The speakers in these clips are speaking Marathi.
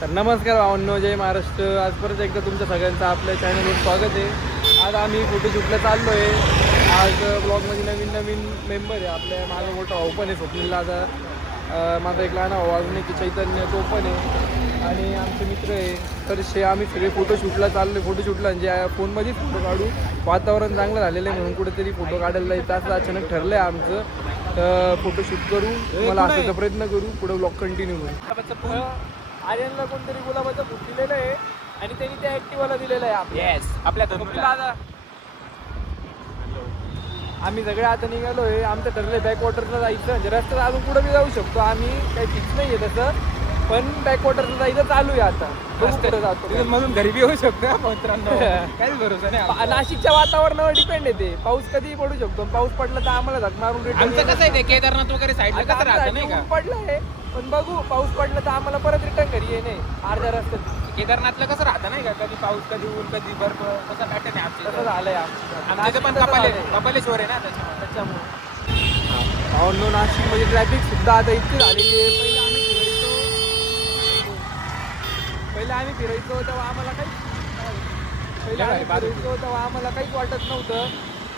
तर नमस्कार भावांनो, जय महाराष्ट्र. आज परत एकदा तुमच्या सगळ्यांचं आपल्या चॅनलवर स्वागत आहे. आज आम्ही फोटोशूटला चाललो आहे. आज ब्लॉगमध्ये नवीन मेंबर आहे. आपल्या माझा मोठा भाऊ पण आहे, स्वप्नीलला. आता माझा एक लहान भाऊ अजून की चैतन्य, तो पण आहे आणि आमचे मित्र आहे. तर आम्ही सगळे फोटोशूटला चाललो आहे. फोटोशूटला म्हणजे फोनमध्येच फोटो काढू. वातावरण चांगलं झालेलं आहे म्हणून कुठेतरी फोटो काढायला जायचं असं अचानक ठरलं आहे आमचं. तर फोटोशूट करू, मला असायचा प्रयत्न करू, पुढे ब्लॉग कंटिन्यू करू. आर्यनला कोणतरी गुलाबाचं फूट दिलेलं आहे आणि त्यांनी त्या ऍक्टिव्हाला दिलेलं आहे आपल्या दादा. आम्ही सगळे आता निघालो आहे. आमचं ठरलंय बॅकवॉटरला जायचं. म्हणजे रस्त्यात अजून पुढे बी जाऊ शकतो आम्ही, काही फिक्स नाही आहे तसं, पण बॅकवॉटरला जायचं चालू आहे आता. रस्त्यात जातो मधून घरी बी येऊ शकतो मित्रांनो. काहीच भरोसा नाही. नाशिकच्या वातावरणावर डिपेंड आहे ते. पाऊस कधीही पडू शकतो. पाऊस पडला तर आम्हाला धक मारून आमचं कसं आहे ते केदारनाथ वगैरे साईडला कसं राहतं नाही का? पडलंय पण बघू, पाऊस पडला तर आम्हाला परत रिटर्न घरी ये नाही. अर्ध्या रस्त्यात केदारनाथला कसं राहतं नाही का? कधी पाऊस, कधी ऊन, कधी बर्फ, तसा पॅटर्न आहे तसं आमचं. झालंय. आमचं पण कपालेश्वर आहे ना त्याच्यामुळे. भावांनो, नाशिकमध्ये ट्रॅफिक सुद्धा आता इतकी झालेली आहे. पहिले आम्ही फिरायचो तेव्हा आम्हाला काहीच वाटत नव्हतं.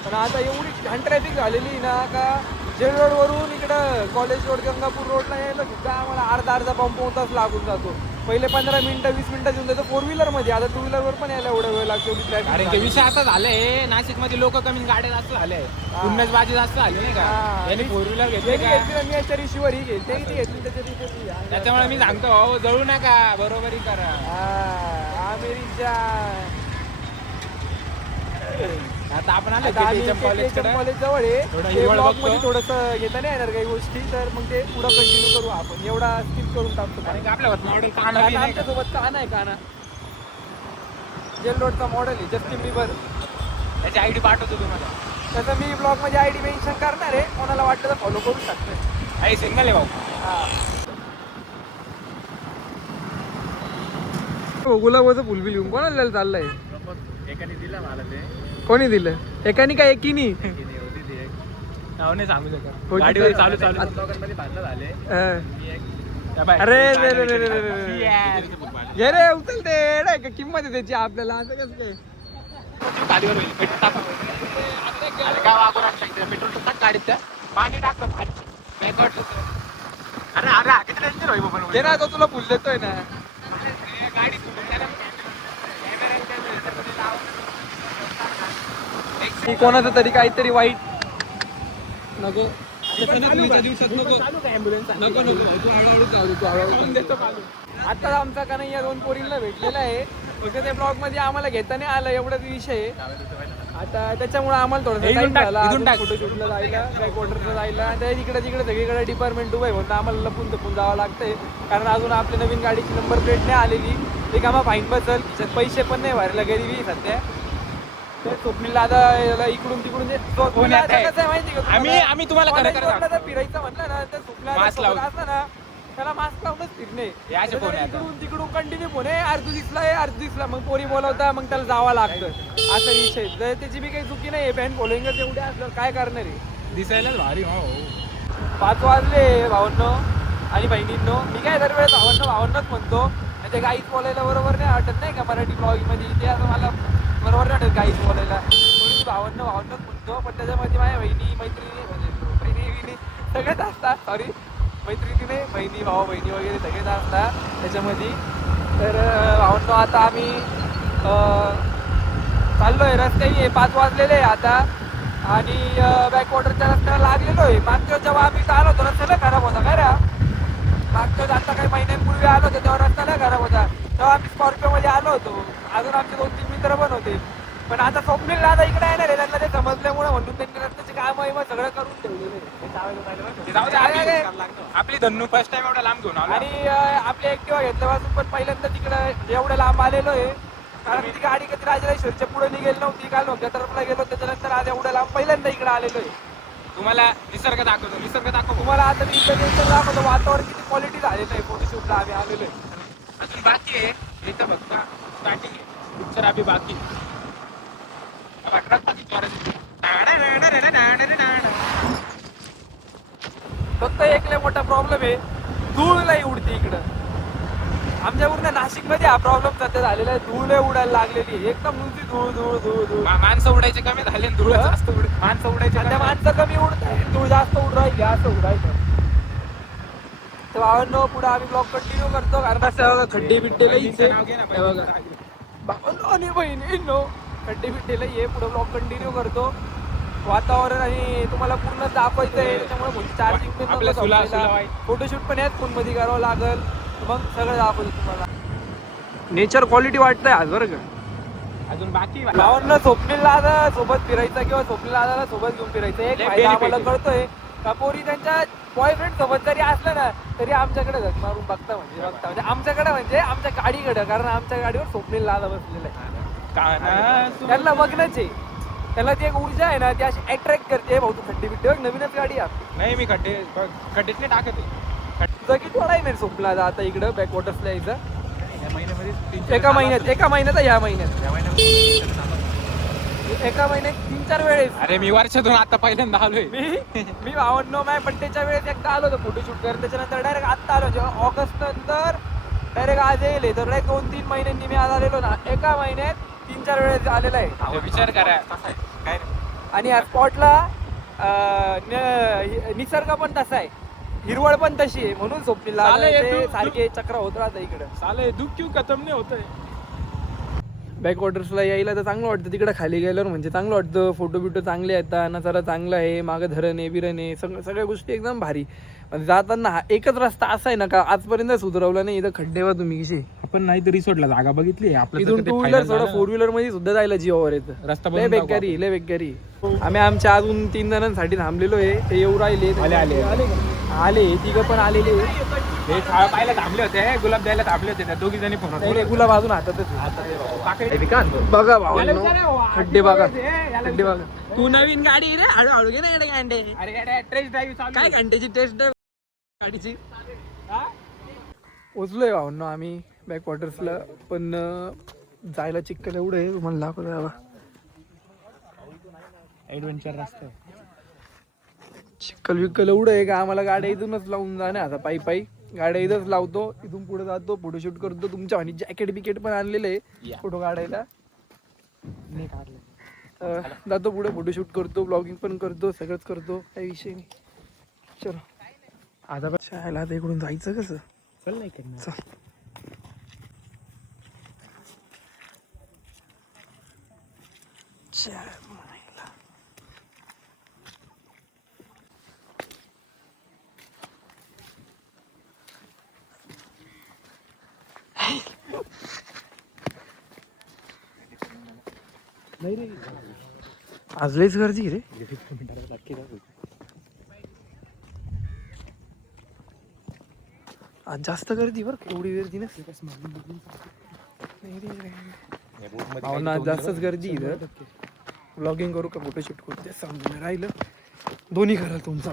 पण आता एवढी घाण ट्रॅफिक झालेली ना का जेल रोडवरून इकडं कॉलेज रोड, गंगापूर रोडला यायला सुद्धा आम्हाला अर्धा पाऊण तास लागून जातो. पहिले 15 मिनिटं 20 मिनिटं येऊन जातो 4 व्हीलरमध्ये. आता 2 व्हीलरवर पण यायला एवढा वेळ लागतो. अरे ते विषय असा झालाय, नाशिक मध्ये लोक कमी, गाड्या जास्त झाले, पुन्हाच बाजी जास्त झाली नाही का? यांनी 4 व्हीलर घेतली का? मी याच्या रिशीवर ही घेतली त्याच्यामुळे मी सांगतो भाऊ, जळू नका, बरोबरी करा. आता आपण आलो कॉलेज जवळ आहे. थोडस घेता नाही येणार काही गोष्टी, तर मग ते पुढं कंटिन्यू करू आपण. एवढा स्किप करून टाकतो. आपल्यासोबत काना आहे. काना जेल रोडचा मॉडेल आहे, जस्टिन बिबर. त्याची आयडी पाठवतो तुम्हाला. तसं मी ब्लॉग मध्ये आयडी मेन्शन करणार आहे. कोणाला वाटतं तर फॉलो करू शकतो. आई सिंगल आहे भाऊ. गुलाबाचं फुल बी लिहून कोणाला चाललंय? एकाने दिलं मला ते. कोणी दिलं? एकानी का एकीनी? नाव नाही सांगू शकत. गाडीवर चालू लोकांमध्ये भांडण झाले. अरे रे रे उचल ते किंमत आहे त्याची आपल्याला. असं कसं काय? गाडीवर पेट्रोल टाक गाडीत, पाणी टाक. अरे अरे किती डेंजर होईल बाबा. ते ना तो तुला फुल देतोय ना. गाडी कोणाचं तरी काहीतरी वाईट नको. आता आमचा का नाही या 2 पोरींना भेटलेला आहे. फक्त ते ब्लॉग मध्ये आम्हाला घेता नाही आलं, एवढाच विषय. आता त्याच्यामुळे आम्हाला थोडंसं टाइम झाला फोटोशूटला जायला, बॅकवॉटरला जायला. तिकडे सगळीकडे डिपार्टमेंट उभं आहे म्हणून आम्हाला लपून तपून जावं लागतंय. कारण अजून आपल्या नवीन गाडीची नंबर प्लेट नाही आलेली. ते कामा फाईन बसल, खिशात पैसे पण नाही भरायला गरीबी सध्या. स्वप्नीलला आता इकडून तिकडून माहिती का? आम्ही तुम्हाला फिरायचं म्हणलं ना तर स्वप्नाला असं ना, त्याला मास्क लावूनच फिरणे. इकडून तिकडून कंटिन्यू फोन आहे, अर्ध दिसला मग पोरी बोलवता, मग त्याला जावं लागतं. असा विषय. तर त्याची बी काही चुकी नाही. फॅन फॉलोइंगच एवढे असलं काय करणार आहे? दिसायलाच भारी. 5 वाजले भावांनो आणि बहिणींनो. मी काय दरवेळेस भावांनाच म्हणतो. ते गाईच बोलायला बरोबर नाही वाटत नाही का मराठी ब्लॉग मध्ये. ते आता मला बरोबर नाही वाटत गाईच बोलायला. म्हणून भावांनाच म्हणतो. पण त्याच्यामध्ये माझ्या मैत्रिणी सगळेच असतात. सॉरी, मैत्रिणी नाही, बहिणी भाऊ बहिणी वगैरे सगळेच असतात त्याच्यामध्ये. तर भावांनो आता आम्ही चाललोय रस्त्याने. 5 वाजलेले आहे आता आणि बॅकवॉटरच्या रस्त्याला लागलेलो आहे. मागच्या जेव्हा आम्ही आलो होतो रस्त्याला खराब होता काय रा. मागच्या आता काही महिन्यांपूर्वी आलो होतो तेव्हा रस्त्याला खराब होता. तेव्हा आम्ही स्कॉर्पिओ मध्ये आलो होतो. अजून आमचे 2-3 मित्र पण होते. पण आता स्वप्नीलला आता इकडे येणार आहे. त्यांना ते समजल्यामुळे म्हणून त्यांनी रस्त्याचे काम आहे सगळं करून ठेवलेलं. आपली धन्नू फर्स्ट टाइम एवढा लांब घेऊन आलो. आणि आपली ऍक्टिवा घेतल्यापासून पण पहिल्यांदा तिकडे एवढं लांब आलेलो आहे. कारण ती गाडी कधी राजराजेश्वरच्या पुढे निघेल नव्हती. काल गटरला गेलो त्याच्यानंतर आज एवढं लांब पहिल्यांदा इकडे आलेलो आहे. तुम्हाला निसर्ग दाखवतो. तुम्हाला आता मी इकडे दाखवतो वातावरण किती क्वालिटी झालेलं आहे. फोटोशूटला आम्ही आलेलो आहे. अजून बाकी आहे इथं बघ स्टार्टिंग आहे. पिक्चर अभी बाकी. फक्त एक लय मोठा प्रॉब्लेम आहे, धूळ लई उडते इकडं. आमच्यावरून ना नाशिक मध्ये हा प्रॉब्लेम सध्या झालेला आहे. धूळ उडायला लागलेली आहे. एकदम नुसती धूळ धूळ धूळ धूळ. माणसं उडायचे कमी झाले आणि धूळ जास्त माणसं उडायचे सध्या माणसं कमी उडत आहे, धूळ जास्त उड राहिली असं उडायचं. तर भावांनो पुढे आम्ही ब्लॉग कंटिन्यू करतो कारण असं खड्डे बिड्डे लईच आहे बघा. भावांनो आणि बहिणींनो खड्डे बिड्डे लई आहे. पुढे ब्लॉग कंटिन्यू करतो. वातावरण आणि तुम्हाला पूर्ण दाखवायचं आहे त्याच्यामुळे फोन चार्जिंग फोटोशूट पण याच फोन मध्ये करावं लागेल. मग सगळं दाखवतो तुम्हाला. नेचर क्वालिटी वाटतंय आज बरं का. अजून बाकी भावांना स्वप्नील दादा सोबत फिरायचं किंवा स्वप्नील दादाला सोबत घेऊन फिरायचं एक फायदा आम्हाला कळतोय का पोरी त्यांच्या बॉयफ्रेंड सोबत जरी असलं ना तरी आमच्याकडे धक मारून बघता म्हणजे आमच्याकडे म्हणजे आमच्या गाडीकडे कारण आमच्या गाडीवर स्वप्नील दादा बसलेला आहे. त्यांना बघण्याचे त्याला ती एक ऊर्जा आहे ना ती अशी अट्रॅक्ट करते. भाऊ तू खड्डे बिड्डे नवीनच गाडी आहे. नाही मी खड्डेच नाही टाकत तुझा किती वेळा आहे स्वप्नला आता इकडं बॅकवॉटर्सला यायचं महिन्यामध्ये एका महिन्यात ह्या महिन्यात एका महिन्यात 3-4 वेळेस. अरे मी वर्षातून आता पहिल्यांदा आलोय. मी भावनो माझ्या बड्डेच्या वेळेस एकदा आलो होतो फोटोशूट करत. त्याच्यानंतर डायरेक्ट आता आलो जेव्हा ऑगस्ट नंतर डायरेक्ट आज येईल तर डायरेक्ट 2-3 महिन्यांनी मी आज आलेलो ना. एका महिन्यात 3-4 वेळेस आलेला आहे. विचार करा काय. आणि या स्पॉटला निसर्ग पण तसा आहे, हिरवळ पण तशी आहे म्हणून स्वप्नीला सारखे चक्र होत राहतं इकडे. साले दुःख क्यू खतम नाही होतंय. बॅकवॉटर्सला यायला तर चांगलं वाटतं. तिकडे खाली गेल्यावर म्हणजे चांगलं वाटतं. फोटो बिटो चांगले येतात, नजारा चांगला आहे, मागं धरण आहे बिरण आहे, सगळ्या गोष्टी एकदम भारी. म्हणजे जाताना हा एकच रस्ता असा आहे ना का आजपर्यंत सुधरवला नाही. इथं खड्डे वा तुम्ही कशी आपण नाही तर रिसॉर्टला जागा बघितली इथून 2 व्हीलर थोडं 4 व्हीलर मध्ये सुद्धा जायला जीवावर येतं. रस्ता लय बेकारी. आम्ही आमच्या अजून 3 जणांसाठी थांबलेलो आहे. ते येऊ राहिले आले तिघं पण आलेले. हे पाहायला थांबले होते, गुलाब द्यायला थांबले होते. त्या दोघी जणी फोन गुलाब अजून हातातच बघा भावांनो खड्डे बघा. तू नवीन गाडी रे हळूहळू घे ना गांडे. अरे टेस्ट ड्राईव्ह काय घंटेची टेस्ट ड्राईव्ह गाडीची पोचलोय भावनो आम्ही बॅकवॉटर्सला. पण जायला चिखल एवढं आहे तुम्हाला दाखवतो बाबा. ऍडव्हेंचर रस्ता चिखल विक्कल एवढं आहे का आम्हाला गाड्या इथूनच लावून जाणे. आता पायी गाड्या इथंच लावतो, इथून पुढे जातो, फोटोशूट करतो. तुमच्या आणि जॅकेट बिकेट पण आणलेलं आहे फोटो काढायला. जातो पुढे फोटोशूट करतो, ब्लॉगिंग पण करतो, सगळंच करतो, काही विषय नाही. चलो आता शाळेला आता इकडून जायचं कसं. चल नाही चल आज लयच गर्दी रे. आज जास्त गर्दी बरं एवढी गर्दी नसते. आज जास्तच गर्दी इथं. ब्लॉगिंग करू का फोटोशूट करू ते समजून राहिलं. दोन्ही करा तुमचा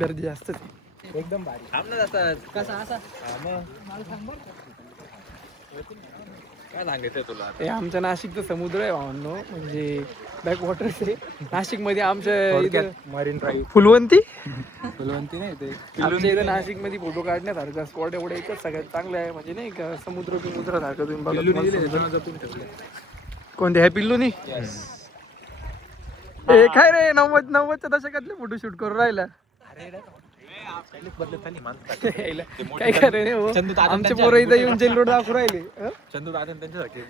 गर्दी जास्तच एकदम भारी. काय सांगायचं तुला. हे आमच्या नाशिकचं समुद्र आहे भावांनो. म्हणजे बॅकवॉटर्स आहे नाशिक मध्ये. आमच्या मरीन ड्राईव्ह फुलवंती नाही ते आमच्या इथं नाशिक मध्ये फोटो काढण्यासारखा स्पॉट एवढं एकच सगळ्यात चांगलं आहे. म्हणजे नाही का समुद्रासारखं तुम्ही बघा. कोणते ह्या पिल्लूनी काय रे 90च्या दशकातले फोटोशूट करून राहिला. काय करे आमचे पोरं इथं येऊन जेल रोड दाखवू राहिले. चंदू दादा त्यांच्यासाठी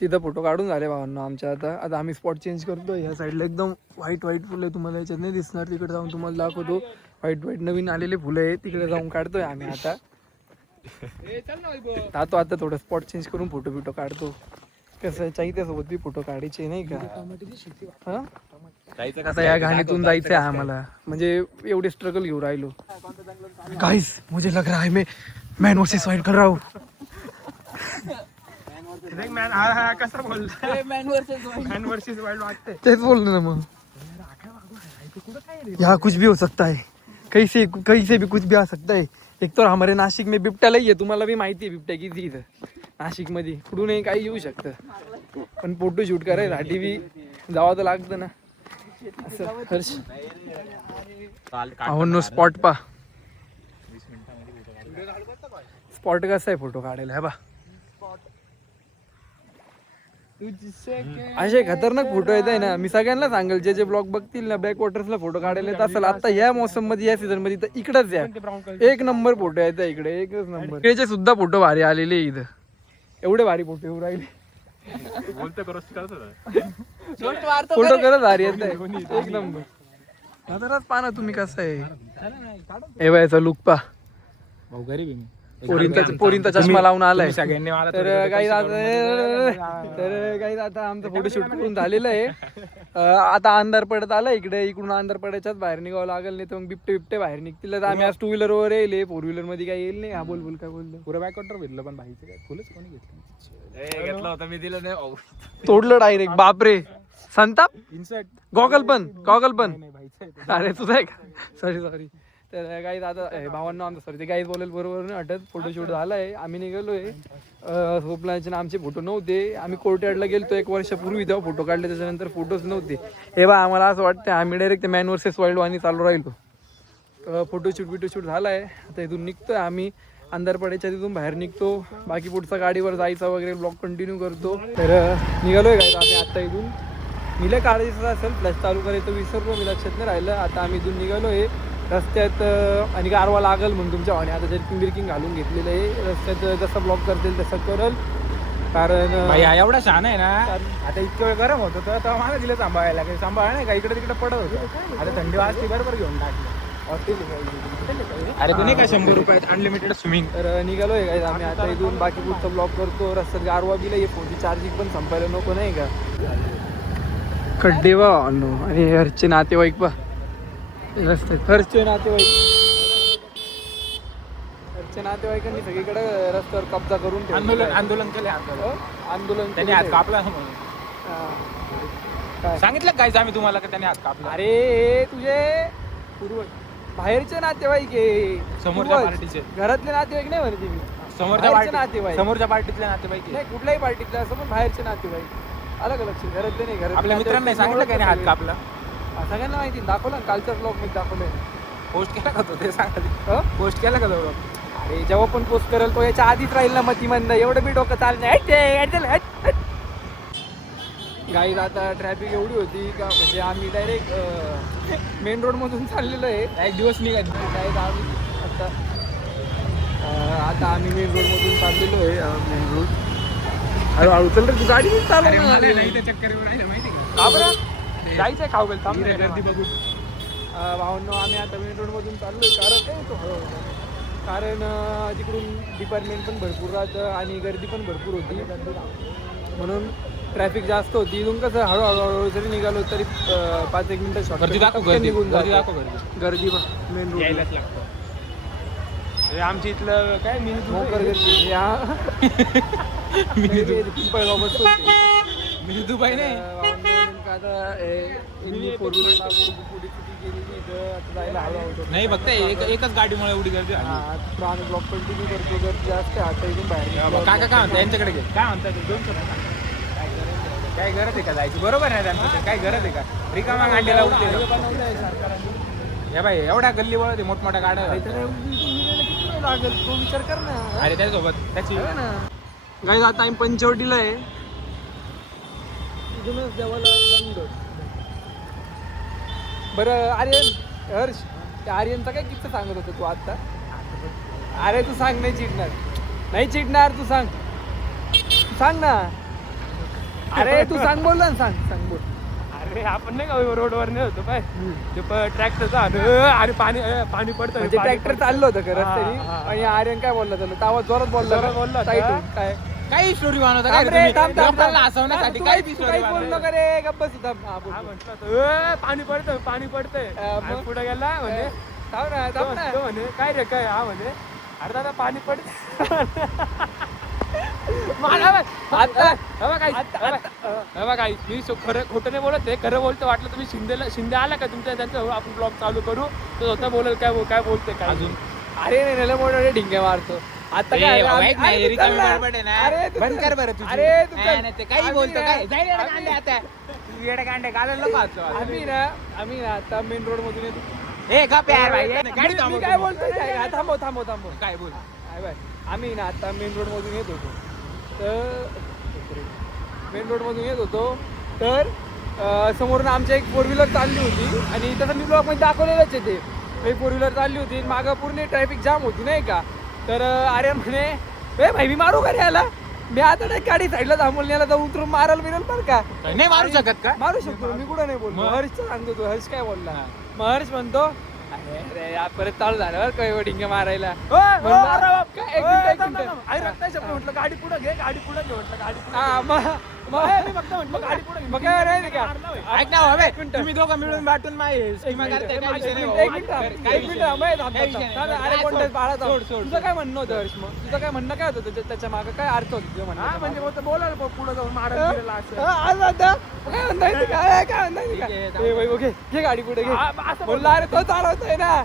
तिथं फोटो काढून झाले भावांना आमच्या. आता आम्ही स्पॉट चेंज करतो. ह्या साईडला एकदम व्हाईट फुलं आहे, तुम्हाला याच्यात नाही दिसणार. तिकडे जाऊन तुम्हाला दाखवतो. व्हाईट नवीन आलेले फुलं आहे, तिकडे जाऊन काढतोय आम्ही. आता थोडं स्पॉट चेंज करून फोटो काढतो. कसं त्यासोबत बी फोटो काढायचे नाही का. आता या घाणीतून जायचंय आम्हाला. म्हणजे एवढे स्ट्रगल घेऊ राहिलो. गाइस मुझे लग रहा है मैं मैन वर्सेस वाइल्ड कर रहा हूँ. कसं बोलतोय मॅन वर्सेस वाईल्ड वाटतंय. तेच बोललो ना मग. यहाँ कुछ भी हो सकता है, कहीं से भी कुछ भी आ सकता है. एक तर हमारे नाशिक में बिबट्या लई आहे. तुम्हाला बी माहिती आहे बिबट्या किती इथं नाशिक मध्ये. कुठूनही काही येऊ शकतं. पण फोटो शूट करायसाठी बी जावं तर लागतं ना. असं हर्ष नो स्पॉट पा स्पॉट कसा आहे फोटो काढायला, हे बा असे खतरनाक फोटो येत आहे ना. मी सगळ्यांना सांगेल जे जे ब्लॉग बघतील ना बॅक वॉटर्सला फोटो काढायला येत असेल आता या मोसम मध्ये या सीझन मध्ये तर इकडेच या. एक नंबर फोटो येत इकडे, एकच नंबर. इकडेचे सुद्धा फोटो भारी आलेले इथं, एवढे भारी फोटो येऊ राहिले. फोटो करत भारी येत एक नंबर. जराच पाहा ना तुम्ही कसं आहे. हे बायचा लुक पा, भाऊ गरीब आहे मी. पोरींचा चष्मा लावून आलाय. सगळ्यांनी मला तर काही आता आमचं फोटोशूट करून झालेलं आहे. आता अंधार पडत आला इकडे, इकडून अंधार पडायच्याच बाहेर निघावं लागेल, नाही तर मग बिबटे बाहेर निघतील. तर आम्ही आज 2 व्हीलर वर येईल, 4 व्हीलर मध्ये काही येईल नाही. हा बोल काय बोलतो. पुरं बॅकवॉटर भेटलं पण भाईचं काय फुलच कोणी घेतलं. घेतला होता मी, दिलं नाही. तोडलं डायरेक्ट. बापरे संताप. इन्सर्ट गॉगल पण नाही भाईचं. अरे तुझं आहे का. सॉरी. तर काही आता भावांना आमचं सॉरी ते काही बोलेल बरोबर नाही वाटत. फोटोशूट झालाय, आम्ही निघालोय. स्वप्नाचे ना आमचे फोटो नव्हते. आम्ही कोर्टयार्डला गेलतो 1 वर्षापूर्वी, तेव्हा फोटो काढले, त्याच्यानंतर फोटोच नव्हते. हे बा आम्हाला असं वाटतं आम्ही डायरेक्ट मॅन वर्सेस वाईल्ड आणि चालू राहिलो. फोटोशूट झालाय. आता इथून निघतोय आम्ही, अंधार पडायच्या तिथून बाहेर निघतो. बाकी पुढचा गाडीवर जायचा वगैरे ब्लॉग कंटिन्यू करतो. तर निघालोय काय आम्ही आता इथून. मिले काढायचं असेल फ्लॅश चालू करायचं विसरलो मी, लक्षात नाही राहिलं. आता आम्ही इथून निघालोय रस्त्यात आणि गारवा लागल म्हणून तुमच्या भावाने आता जर्किंग बिर्किंग घालून घेतलेलं आहे. रस्त्यात जसं ब्लॉक करतील तसं करल. कारण भाई एवढा छान आहे ना. आता इतकं वेळ गरम होतं तर मला दिलं सांभाळायला, काही सांभाळ नाही का, इकडे तिकडे पडत होतं. आता थंडी वाजती बरोबर घेऊन टाकली. अरे तुम्ही काय 100 रुपयात अनलिमिटेड स्विमिंग. तर निघालोय काय आम्ही आता इथून. बाकी पुढचं ब्लॉक करतो. रस्त्यात गारवा बिला हे फोनची चार्जिंग पण संपायला नको नाही का. खड्डे बा आणि घरचे नातेवाईक बा रस्त्यात. घरचे नातेवाईकांनी सगळीकडे रस्त्यावर कब्जा करून ठेवला. आंदोलन केले. आंदोलन त्यांनी हात कापला काय सांगितलं काय आम्ही तुम्हाला का त्यांनी हात कापला. अरे हे तुझे पूर्वज बाहेरचे नातेवाईक आहे. समोरच्या पूर्वज. पार्टीचे घरातले नातेवाईक नाही म्हणते मी. समोरच्या नातेवाईक समोरच्या पार्टीतले नातेवाईक नाही, कुठल्याही पार्टीतले असं पण बाहेरचे नातेवाईक. आलं का लक्ष. घरातले नाही. घरातले आपल्या मित्रांना नाही सांगितलं काय हात कापला. सगळ्यांना माहिती दाखवलं ना, कालच्या ब्लॉग मध्ये दाखवलंय. पोस्ट केला का तो ते सांगा. पोस्ट केला का तो. अरे जेव्हा पण पोस्ट करेल तो याच्या आधीच राहील ना मतीमंद. एवढं बी डोकं चालत नाही. गाईज आता ट्रॅफिक एवढी होती का म्हणजे आम्ही डायरेक्ट मेन रोड मधून चाललेलो आहे. एक दिवस निघायचं गाईज आम्ही आता आम्ही मेन रोड मधून चाललेलो आहे. मेन रोड हळूहळू चल रे, तू गाडी चालू चक्कर माहिती का. जायचंय खाऊ गर्दी बघू. भावांनो आम्ही आता मेन रोड मधून चाललोय. कारण काय तो हळूहळू, कारण तिकडून डिपार्टमेंट पण भरपूर राहतं आणि गर्दी पण भरपूर होती, म्हणून ट्रॅफिक जास्त होती. इथून कसं हळूहळू जरी निघालो तरी 5-1 मिनिटं शॉर्ट निघून जातो. गर्दी मेन रोड आमच्या इथलं काय पिंपळगाव बसतो. मिनी दुबई नाही. नाही फक्त एकच गाडीमुळे एवढी गर्दी झाली. आम्ही ब्लॉक कंटिन्यू करतो. गर्दी जास्त आता इथून बाहेर. काका काय म्हणतात यांच्याकडे घे. काय म्हणतात काय गरज आहे का जायची. बरोबर नाही त्यांचं. काय गरज आहे का रिकामा गांडीला उठते हे बाई. एवढ्या गल्ली वळ मोठमोठ्या गाड्या लागेल तो विचार कर ना. अरे त्याच्यासोबत त्याची गाईज आता आम्ही पंचवटीला आहे. इथूनच देवाला बरं. आर्यन हर्ष, त्या आर्यनचा काय किस्सा सांगत होता तू आता. अरे तू सांग. नाही चिडणार तू सांग ना. अरे तू सांग, बोल ना. सांग बोल. अरे आपण नाही का रोडवर नाही होतो पाय ते ट्रॅक्टरचा आणि पाणी पडतं म्हणजे ट्रॅक्टर चाललं होतं का रस्त्याने आणि आर्यन काय बोलला त्याला तावा जोरात बोलला काय काही स्टोरी बनवता हसवण्यासाठी काही बोललो का रे. गप्प सुद्धा पाणी पडतंय पुढे गेला म्हणे म्हणे काय रे काय. हा म्हणे अरे दादा पाणी पडत. काय मी खरं खोटं नाही बोलत आहे. खरं बोलतो. वाटलं तुम्ही शिंदे आला का तुमच्या त्यांचं आपण ब्लॉग चालू करू तो स्वतः बोलेल काय बोलते काय अजून. अरे नाही मोठे ढिंगे मारतो आता. बंद कर बरं तू. अरे काही बोलतो काय गांडे आम्ही ना आता मेन रोड मधून येतो. काय बोलतो थांबव काय बोल. आहे बाय आम्ही ना आता मेन रोडमधून येत होतो तर मेन रोडमधून येत होतो तर समोरून आमच्या एक 4 व्हीलर चालली होती आणि तसं मी ब्लॉगमध्ये दाखवलेलंच आहे ते एक 4 व्हीलर चालली होती मागं पूर्ण ट्रॅफिक जाम होती नाही का तर अरे म्हणे भाई मी मारू का रे याला मी आता नाही गाडी साईडला थांबवली याला तर उतरून मारल बिरल बरं का नाही मारू शकत का मारू शकतो मी कुठं नाही बोललो मग? हर्षचं सांगतो तू हर्ष काय बोलला मग हर्ष म्हणतो अरे अरे या परत चालू झालं बरं का एवढं डिंग मारायला म्हणलं, काय, एक मिनिट, एक मिनिट. म्हटलं गाडी पुढे घे गाडी पुढे घे म्हटलं गाडी हा, मी फक्त म्हटलं गाडी पुढे मग काय राहिले का ऐक ना हवे तुम्ही दोघं मिळून वाटून एक मिनिट अरे कोणत्या बाळा तुझं काय म्हणणं होतं हर्ष मग तुझं काय म्हणणं काय होतं त्याच्या मागं काय अर्थ होतं तुझं म्हणणं म्हणजे बोलायला पुढे जाऊन मारायला घे गाडी पुढे घे बोलला अरे तो चालवतोय ना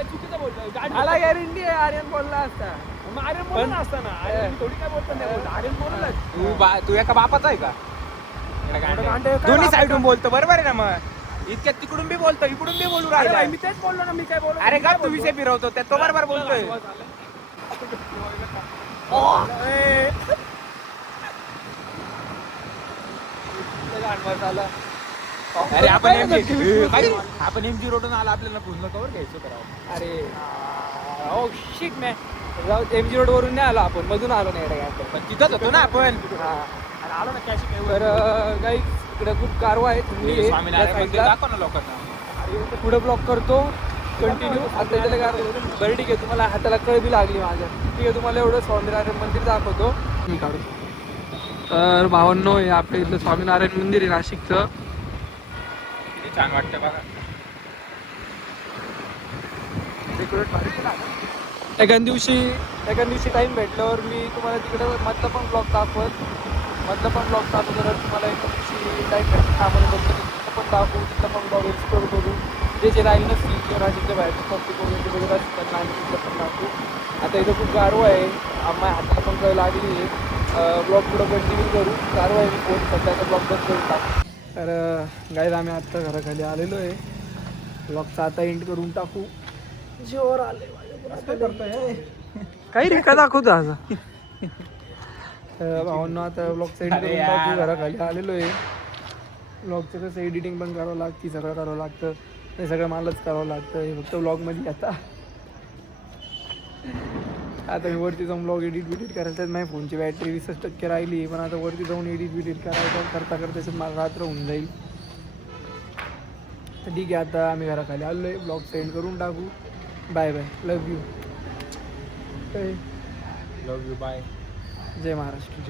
चुकीचं बोलतोय मला गॅरंटी आहे आर्यन बोलला असता आर्यन बोलला असताना आर्यन थोडी काय बोलतो नाही बोलतो आर्यन बोललाच तू एका बापाचा आहे का दोन्ही साईडून बोलतो बरोबर आहे ना मग इतक्यात तिकडून बी बोलतो इकडून बी बोलू राहिला मी तेच बोललो ना मी काय बोललो अरे का तू विषय फिरवतो त्या तो बरोबर बोलतोय अरे आपण एमजी रोडून आला आपल्याला पूर्ण कवर घ्यायचं करावं अरे ओ शिट मॅ एमजी रोड वरून नाही आलो आपण मधून आलो नाही काय पण तिथंच होतो ना आपण हा आलो ना कॅश तर काही इकडे खूप कारवा आहेत दाखव ना लोकांना पुढे ब्लॉक करतो कंटिन्यू आता त्याला बरं ठीक आहे तुम्हाला हाताला कळबी लागली माझ्या ठीक आहे तुम्हाला एवढं स्वामीनारायण मंदिर दाखवतो मी काढू तर भावांनो हे आपल्या इथलं स्वामीनारायण मंदिर आहे नाशिकचं किती छान वाटतं बघा एखाद्या दिवशी टाईम भेटल्यावर मी तुम्हाला तिकडं मधलं पण ब्लॉग दाखवत तर तुम्हाला एका दिवशी टाईम भेटला आपण बघतो तिथं पण दाखवू तिथलं पण ब्लॉग एक्सप्लोर करू जे राहिले नसतील किंवा नाशिकच्या बाहेरचे टॉपिक वगैरे वगैरे असतात आणि तिथलं पण दाखवू आता इथं खूप गारवा आहे आम्हाला हाताला पण कळ लागली आहे ब्लॉग पुढं कंटिन्यू करू गारवा आहे मी फोन सध्याचा ब्लॉग बंद करून टाकू तर गाईज आम्ही आत्ता घराखाली आलेलो आहे ब्लॉगचा आता एंड करून टाकू जोर आले काही रे का दाखवतो असं भावांना आता ब्लॉगचं एडिट करून टाकू घराखाली आलेलो आहे ब्लॉगचं कसं एडिटिंग पण करावं लागतं सगळं करावं लागतं हे सगळं मलाच करावं लागतं हे फक्त ब्लॉगमध्ये आता मी वरती जाऊन ब्लॉग एडिट करायचं माझ्या फोनची बॅटरी 20% राहिली पण आता वरती जाऊन एडिट करायचं करता त्याच्यात मला रात्र होऊन जाईल तर ठीक आहे आता आम्ही घराखाली आलो आहे ब्लॉग सेंड करून टाकू bye bye love you bye जय महाराष्ट्र